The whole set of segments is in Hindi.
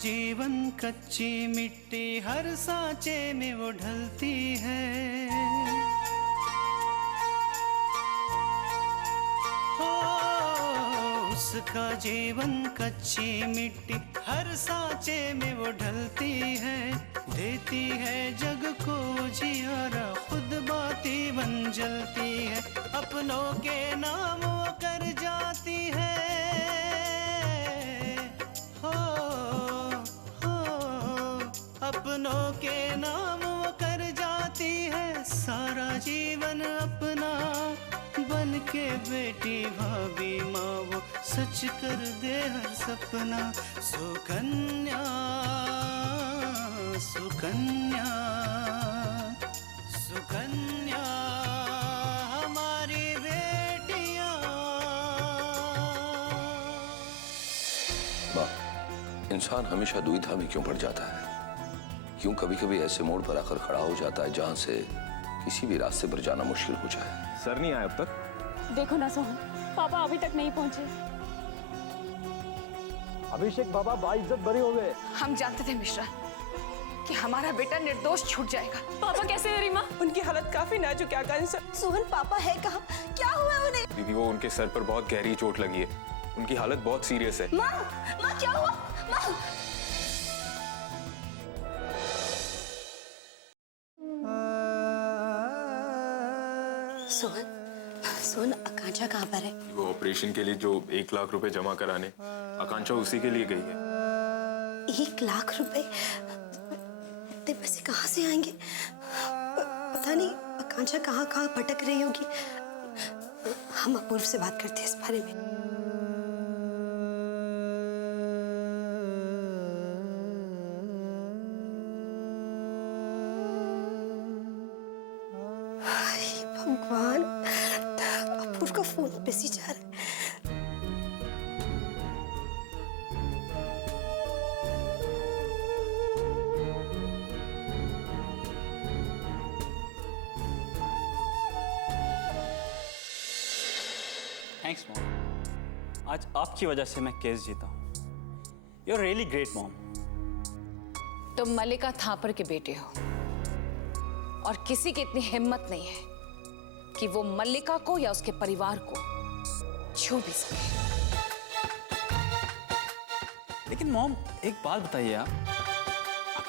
जीवन कच्ची मिट्टी, हर सांचे में वो ढलती है। हो उसका जीवन कच्ची मिट्टी, हर सांचे में वो ढलती है। देती है जग को जियारा, खुद बाती बन जलती है। अपनों के नाम वो कर जाती है। हो अपनों के नाम वो कर जाती है। सारा जीवन अपना बन के बेटी भाभी माँ वो सच कर दे हर सपना। सुकन्या सुकन्या सुकन्या हमारी बेटियां। माँ, इंसान हमेशा दुविधा में क्यों पड़ जाता है? क्यों कभी कभी ऐसे मोड़ पर आकर खड़ा हो जाता है जहां से किसी भी रास्ते पर जाना मुश्किल हो जाए? सर नहीं आए अब तक? देखो ना सोहन, पापा अभी तक नहीं पहुंचे। अभिषेक बाबा बाइज्जत बरी हो गए। हम जानते थे मिश्रा कि हमारा बेटा निर्दोष छूट जाएगा। पापा कैसे है रीमा? उनकी हालत काफी नाजुक है आकांक्षा। सोहन पापा है कहाँ? क्या हुआ उन्हें? दीदी वो उनके सर पर बहुत गहरी चोट लगी है, उनकी हालत बहुत सीरियस है। माँ, माँ क्या हुआ? माँ सोहन, सोहन आकांक्षा कहाँ पर है? वो ऑपरेशन के लिए जो 1 लाख रुपए जमा कराने आकांक्षा उसी के लिए गई है। 1 लाख रुपए? इतने पैसे कहाँ से आएंगे? पता नहीं आकांक्षा कहाँ कहाँ भटक रही होगी। हम अपूर्व से बात करते हैं इस बारे में। भगवान, अपूर्व का फोन बिजी जा रहा है। थैंक्स मॉम, आज आपकी वजह से मैं केस जीता हूँ। You are really great mom. तुम मल्लिका थापर के बेटे हो और किसी की इतनी हिम्मत नहीं है कि वो मल्लिका को या उसके परिवार को छू भी सके। लेकिन मॉम एक बात बताइए, आप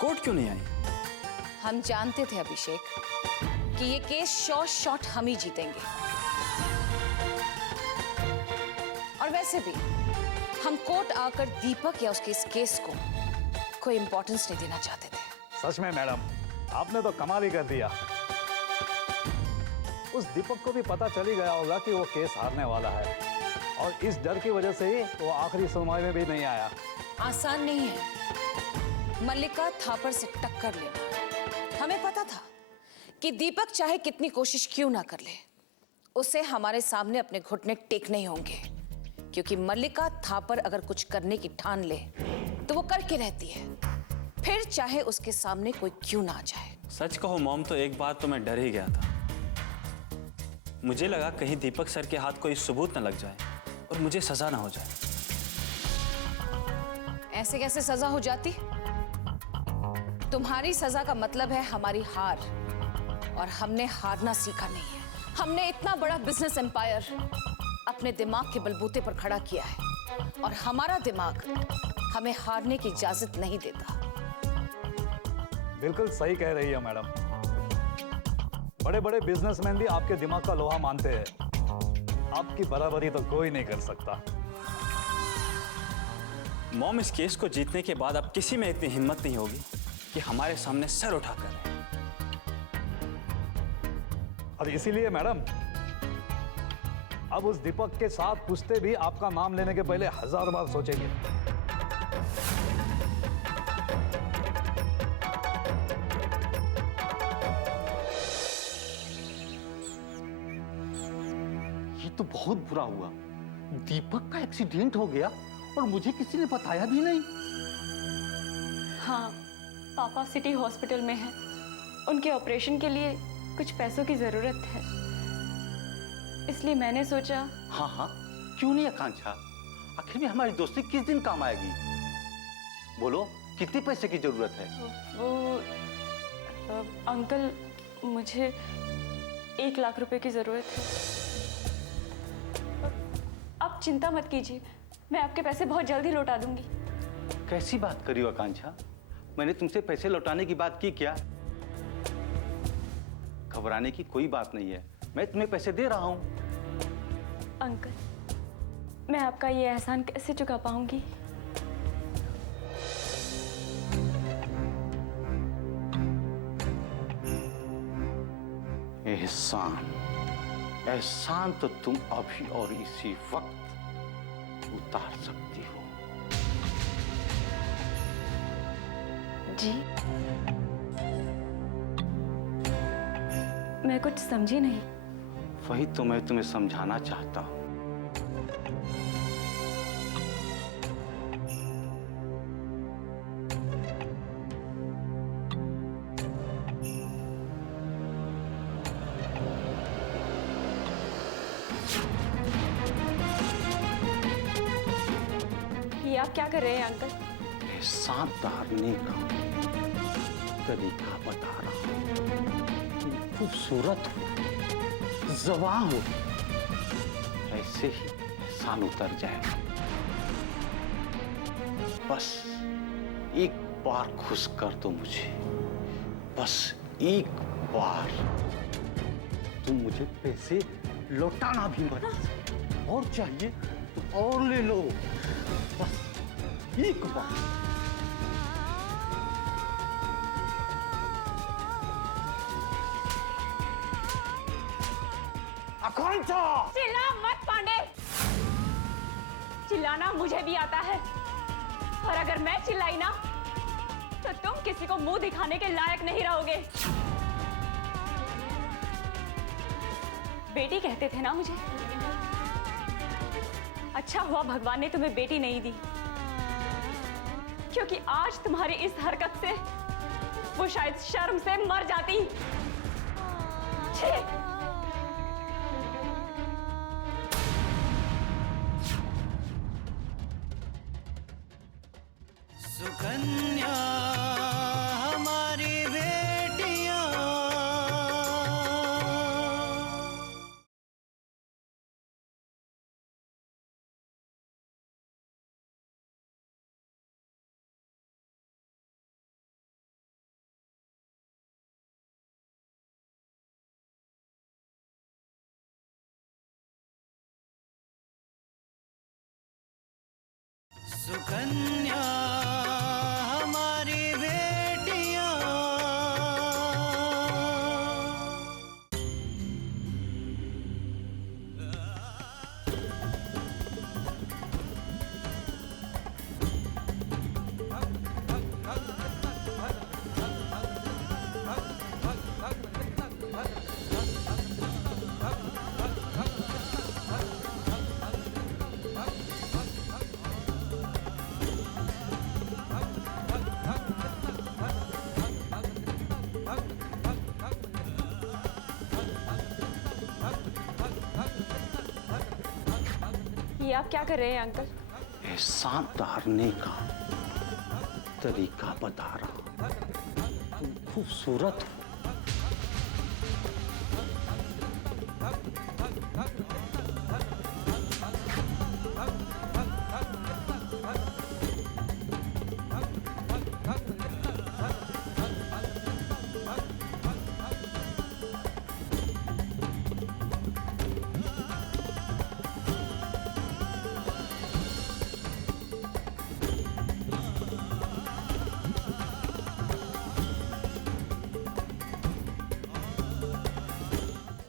कोर्ट क्यों नहीं आई? हम जानते थे अभिषेक कि ये केस शॉट हम ही जीतेंगे। और वैसे भी हम कोर्ट आकर दीपक या उसके इस केस को कोई इंपॉर्टेंस नहीं देना चाहते थे। सच में मैडम, आपने तो कमाल ही कर दिया। उस दीपक को भी पता चल ही गया होगा कि वो केस हारने वाला है, और इस डर की वजह से ही वो आखिरी सुनवाई में भी नहीं आया। आसान नहीं है मल्लिका थापर से टक्कर लेना। हमें पता था कि दीपक चाहे कितनी कोशिश क्यों ना कर ले, उसे हमारे सामने अपने घुटने टेकने ही होंगे, क्योंकि मल्लिका थापर अगर कुछ करने की ठान ले तो वो करके रहती है, फिर चाहे उसके सामने कोई क्यों ना आ जाए। सच कहो मॉम, तो एक बार तो मैं डर ही गया था। मुझे लगा कहीं दीपक सर के हाथ कोई सबूत न लग जाए और मुझे सजा ना हो जाए। ऐसे कैसे सजा हो जाती? तुम्हारी सजा का मतलब है हमारी हार, और हमने हारना सीखा नहीं है। हमने इतना बड़ा बिजनेस एम्पायर अपने दिमाग के बलबूते पर खड़ा किया है, और हमारा दिमाग हमें हारने की इजाजत नहीं देता। बिल्कुल सही कह रही है मैडम। बड़े बड़े बिजनेसमैन भी आपके दिमाग का लोहा मानते हैं। आपकी बराबरी तो कोई नहीं कर सकता। मॉम, इस केस को जीतने के बाद अब किसी में इतनी हिम्मत नहीं होगी कि हमारे सामने सर उठाकर। और इसीलिए मैडम, अब उस दीपक के साथ पूछते भी आपका नाम लेने के पहले 1000 बार सोचेंगे। ये तो बहुत बुरा हुआ। दीपक का एक्सीडेंट हो गया और मुझे किसी ने बताया भी नहीं। हाँ, पापा सिटी हॉस्पिटल में हैं। उनके ऑपरेशन के लिए कुछ पैसों की जरूरत है, इसलिए मैंने सोचा। हाँ हाँ, क्यों नहीं आकांक्षा, आखिर में हमारी दोस्ती किस दिन काम आएगी। बोलो कितने पैसे की जरूरत है? वो अंकल, मुझे 1 लाख रुपए की जरूरत है। आप चिंता मत कीजिए, मैं आपके पैसे बहुत जल्दी लौटा दूंगी। कैसी बात करी हो आकांक्षा? मैंने तुमसे पैसे लौटाने की बात की क्या? घबराने की कोई बात नहीं है, मैं तुम्हें पैसे दे रहा हूं। अंकल, मैं आपका ये एहसान कैसे चुका पाऊंगी? एहसान तो तुम अभी और इसी वक्त उतार सकती हो। जी, मैं कुछ समझी नहीं। वही तो मैं तुम्हें समझाना चाहता हूं। ये आप क्या कर रहे हैं अंकल? एहसान उतारने का तरीका बता रहा हूं। तुम खूबसूरत हो, जवान हो, ऐसे ही एहसान उतर जाएगा। बस एक बार खुश कर दो मुझे, बस एक बार। तुम मुझे पैसे लौटाना भी मत, और चाहिए तो और ले लो, बस एक बार। आकांक्षा! चिल्ला मत पांडे, चिल्लाना मुझे भी आता है, और अगर मैं चिल्लाई ना तो तुम किसी को मुंह दिखाने के लायक नहीं रहोगे। बेटी कहते थे ना मुझे, अच्छा हुआ भगवान ने तुम्हें बेटी नहीं दी, क्योंकि आज तुम्हारी इस हरकत से वो शायद शर्म से मर जाती। छी! सुकन्या हमारी बेटियां, सुकन्या हमारी बेटियां। ये आप क्या कर रहे हैं अंकल? एहसान उतारने का तरीका बता रहा हूं। तुम खूबसूरत हो,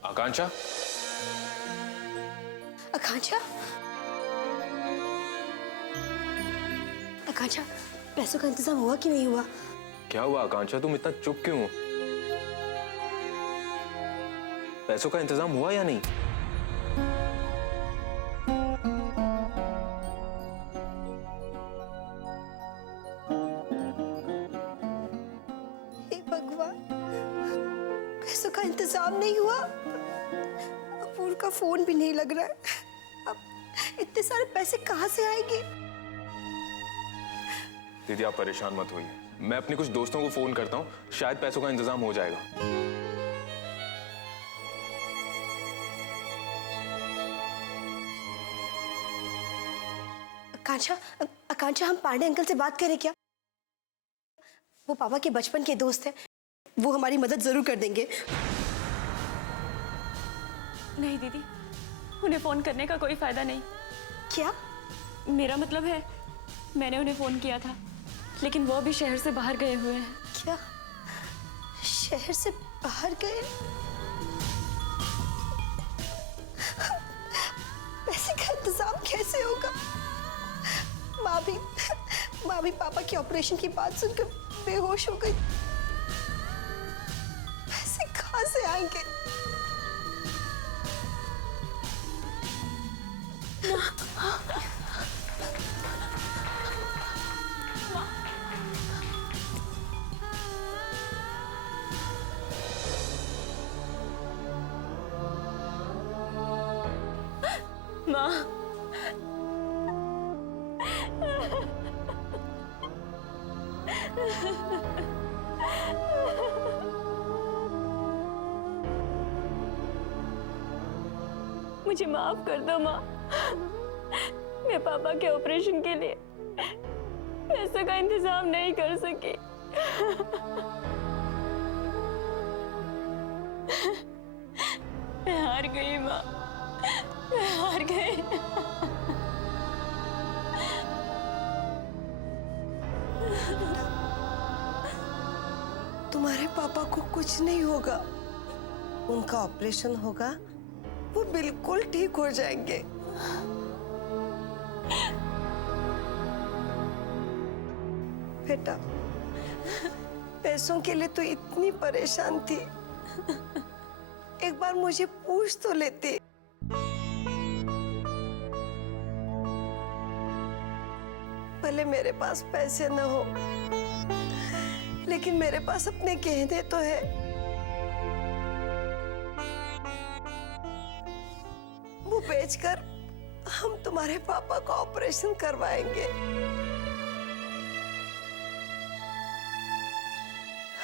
आकांक्षा, आकांक्षा, आकांक्षा, पैसों का इंतजाम हुआ कि नहीं हुआ? क्या हुआ आकांक्षा, तुम इतना चुप क्यों हो? पैसों का इंतजाम हुआ या नहीं? हे भगवान, पैसों का इंतजाम नहीं हुआ। अपूर्व का फोन भी नहीं लग रहा है। अब इतने सारे पैसे कहाँ से आएंगे? दीदी आप परेशान मत होइए, मैं अपने कुछ दोस्तों को फोन करता हूँ, शायद पैसों का इंतजाम हो जाएगा। आकांक्षा, आकांक्षा, हम पांडे अंकल से बात करें क्या? वो पापा के बचपन के दोस्त हैं, वो हमारी मदद जरूर कर देंगे। नहीं दीदी, उन्हें फोन करने का कोई फायदा नहीं। क्या? मेरा मतलब है, मैंने उन्हें फोन किया था, लेकिन वो भी शहर से बाहर गए हुए हैं। क्या? शहर से बाहर गए? पैसे का इंतजाम कैसे होगा? माँ भी पापा के ऑपरेशन की बात सुनकर बेहोश हो गई। पैसे कहाँ से आएंगे? माँ, मुझे माफ कर दो माँ। मैं पापा के ऑपरेशन के लिए पैसे का इंतजाम नहीं कर सकी। मैं हार गई माँ, मैं हार गई। तुम्हारे पापा को कुछ नहीं होगा, उनका ऑपरेशन होगा, वो बिल्कुल ठीक हो जाएंगे। बेटा, पैसों के लिए तो इतनी परेशान थी, एक बार मुझे पूछ तो लेती। भले मेरे पास पैसे न हो, लेकिन मेरे पास अपने गहने तो है। वो बेचकर हम तुम्हारे पापा का ऑपरेशन करवाएंगे।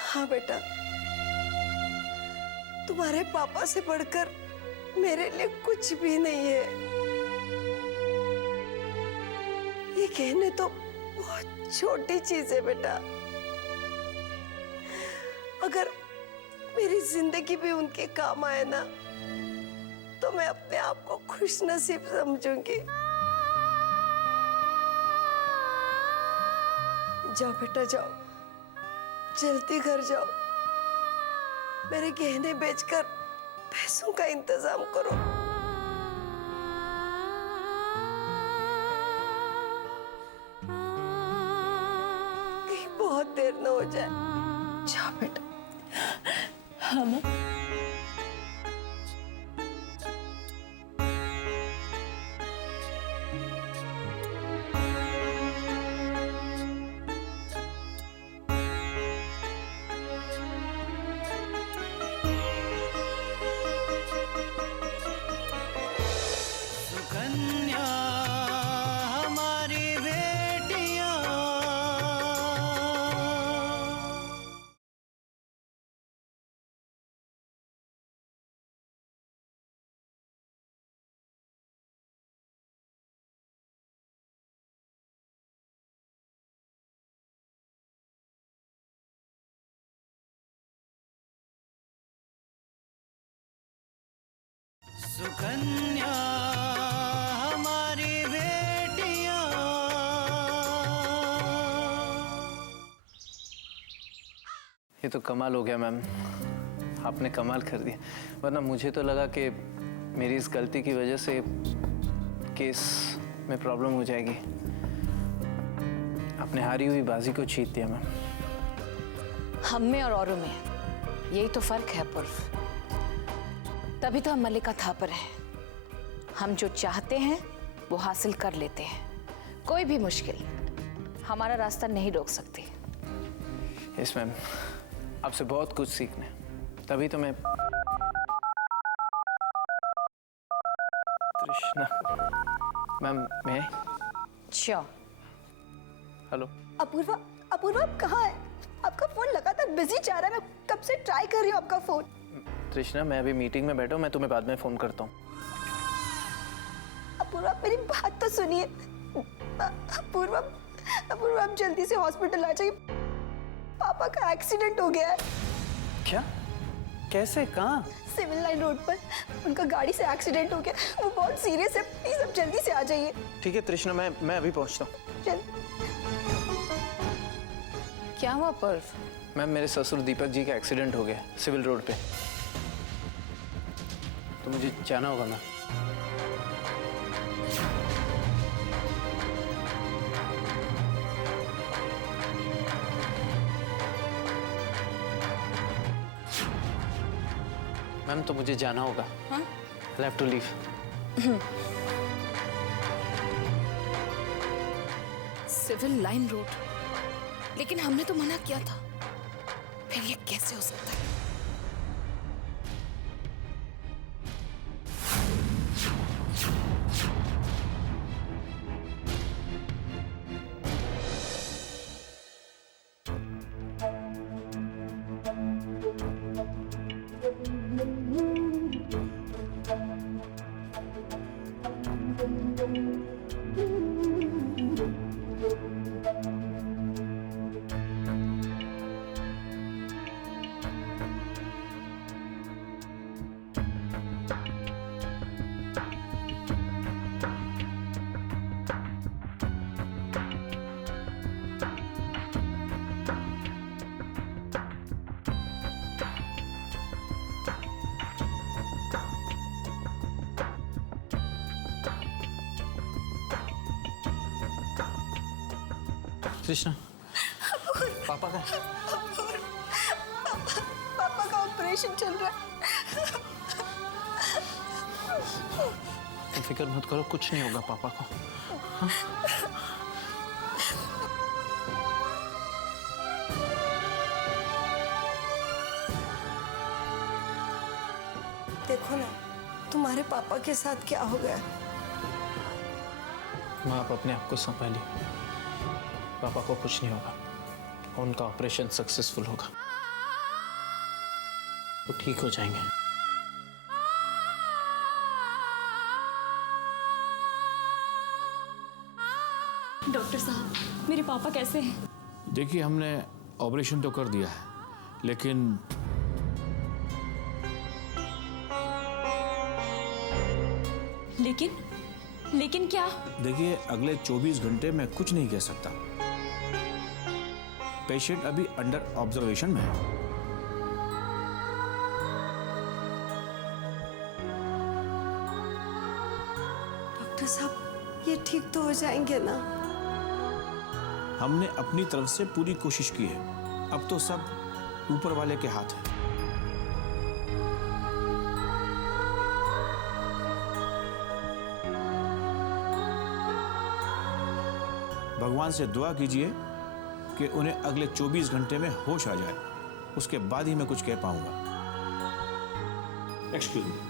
हाँ बेटा, तुम्हारे पापा से बढ़कर मेरे लिए कुछ भी नहीं है। ये कहने तो बहुत छोटी चीज है बेटा, अगर मेरी जिंदगी भी उनके काम आए ना, तो मैं अपने आप को खुश नसीब समझूंगी। जाओ बेटा जाओ, जल्दी घर जाओ, मेरे गहने बेचकर पैसों का इंतजाम करो। कहीं बहुत देर न हो जाए। जाओ बेटा। हाँ माँ। सुकन्या हमारी बेटियां, सुकन्या हमारी बेटियां। ये तो कमाल हो गया मैम, आपने कमाल कर दिया। वरना मुझे तो लगा कि मेरी इस गलती की वजह से केस में प्रॉब्लम हो जाएगी। आपने हारी हुई बाजी को जीत दिया मैम। हम में और औरों में यही तो फर्क है अपूर्व। तभी तो हम मल्लिका थापर हैं। हम जो चाहते हैं वो हासिल कर लेते हैं। कोई भी मुश्किल हमारा रास्ता नहीं रोक सकती। यस मैम, आपसे बहुत कुछ सीखना है। तभी तो मैं तृष्णा मैम, मैं श्योर। हेलो अपूर्वा, अपूर्वा आप कहाँ है? आपका फोन लगातार बिजी जा रहा है, मैं कब से ट्राई कर रही हूँ आपका फोन। तृष्णा, मैं अभी मीटिंग में बैठा हूँ, मैं तुम्हें बाद में फोन करता हूँ। अपूर्वा मेरी बात तो सुनिए। अपूर्वा, अपूर्वा आप जल्दी से हॉस्पिटल आ जाइए, पापा का एक्सीडेंट हो गया है। क्या? कैसे? कहाँ? सिविल लाइन रोड पर उनका गाड़ी से एक्सीडेंट हो गया, वो बहुत सीरियस है, प्लीज आप जल्दी से आ जाइए। ठीक है तृष्णा, मैं अभी पहुँचता हूँ। चल। क्या हुआ पर्व? मैम, मेरे ससुर दीपक जी का एक्सीडेंट हो गया सिविल रोड पे, तो मुझे जाना होगा मैम। मैम, तो मुझे जाना होगा। हाँ? I'll have to leave. Civil line road, लेकिन हमने तो मना किया था, फिर ये कैसे हो सकता है? कृष्णा, पापा का? पापा का ऑपरेशन चल रहा है। तुम फिक्र मत करो, कुछ नहीं होगा पापा को। हाँ? देखो ना तुम्हारे पापा के साथ क्या हो गया। माँ, आप अपने आप को संभालिए, पापा को कुछ नहीं होगा, उनका ऑपरेशन सक्सेसफुल होगा, वो ठीक हो जाएंगे। डॉक्टर साहब, मेरे पापा कैसे हैं? देखिए, हमने ऑपरेशन तो कर दिया है, लेकिन लेकिन क्या? देखिए, अगले 24 घंटे मैं कुछ नहीं कह सकता। पेशेंट अभी अंडर ऑब्जर्वेशन में है। डॉक्टर साहब ये ठीक तो हो जाएंगे ना? हमने अपनी तरफ से पूरी कोशिश की है, अब तो सब ऊपर वाले के हाथ है। भगवान से दुआ कीजिए कि उन्हें अगले 24 घंटे में होश आ जाए, उसके बाद ही मैं कुछ कह पाऊंगा। Excuse me.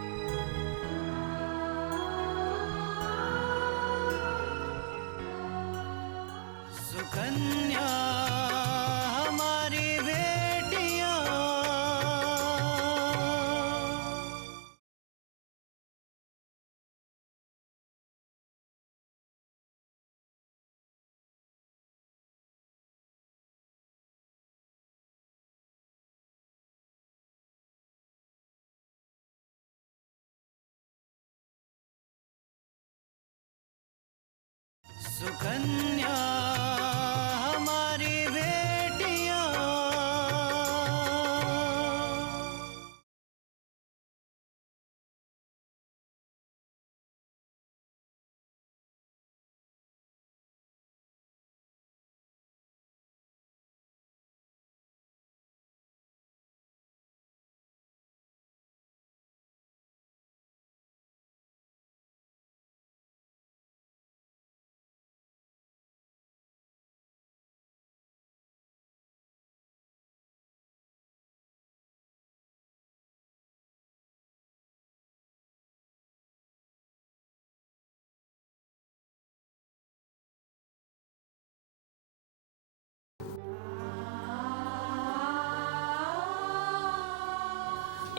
सुकन्या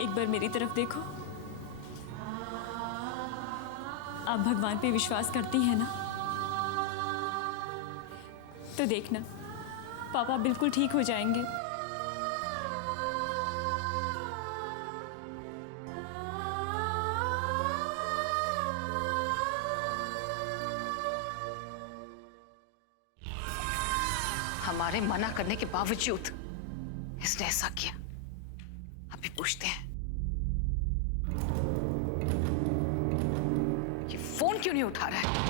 एक बार मेरी तरफ देखो। आप भगवान पे विश्वास करती हैं ना? तो देखना पापा बिल्कुल ठीक हो जाएंगे। हमारे मना करने के बावजूद इसने ऐसा किया। अभी पूछते हैं ये फोन क्यों नहीं उठा रहा है?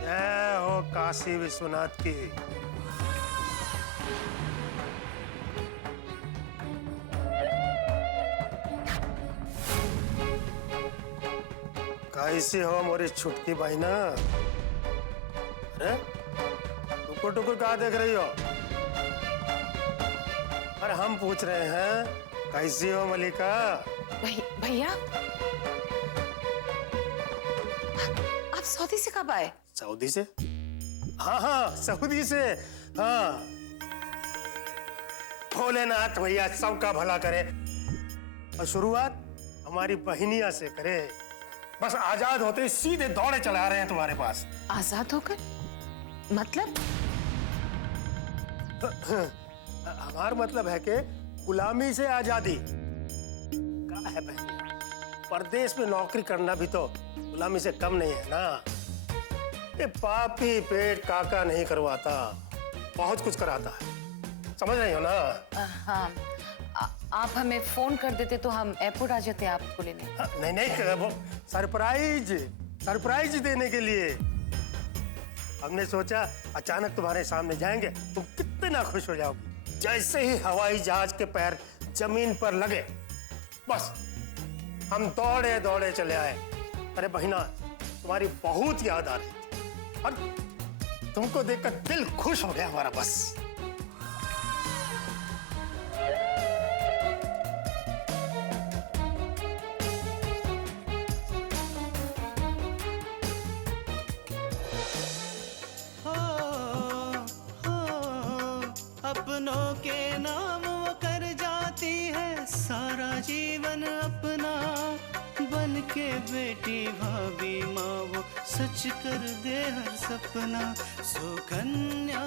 जय हो काशी विश्वनाथ की। कैसी हो मोरी छुटकी बहना? अरे टुकुर टुकुर कहाँ देख रही हो? अरे हम पूछ रहे हैं कैसी हो मलिका? भैया आप सऊदी से कब आए? सऊदी से? हाँ सऊदी से। हाँ भोलेनाथ भैया सबका भला करे और शुरुआत हमारी बहनिया से करे। बस आजाद होते सीधे दौड़े चला रहे हैं तुम्हारे पास। आजाद होकर मतलब? हमारा मतलब है कि गुलामी से आजादी। क्या है बहनिया, परदेश में नौकरी करना भी तो गुलामी से कम नहीं है ना। ये पापी पेट काका नहीं करवाता, बहुत कुछ कराता है। समझ रही हो ना? हाँ आप हमें फोन कर देते तो हम एयरपोर्ट आ जाते आपको लेने। नहीं वो सरप्राइज देने के लिए हमने सोचा अचानक तुम्हारे सामने जाएंगे, तुम कितना खुश हो जाओगी। जैसे ही हवाई जहाज के पैर जमीन पर लगे बस हम दौड़े दौड़े चले आए। अरे बहिना तुम्हारी बहुत याद आ रही थी और तुमको देखकर दिल खुश हो गया हमारा। बस अपनों के नाम वो कर जाती है सारा जीवन अपना। बन के बेटी भाभी माँ वो सच कर दे हर सपना। सुकन्या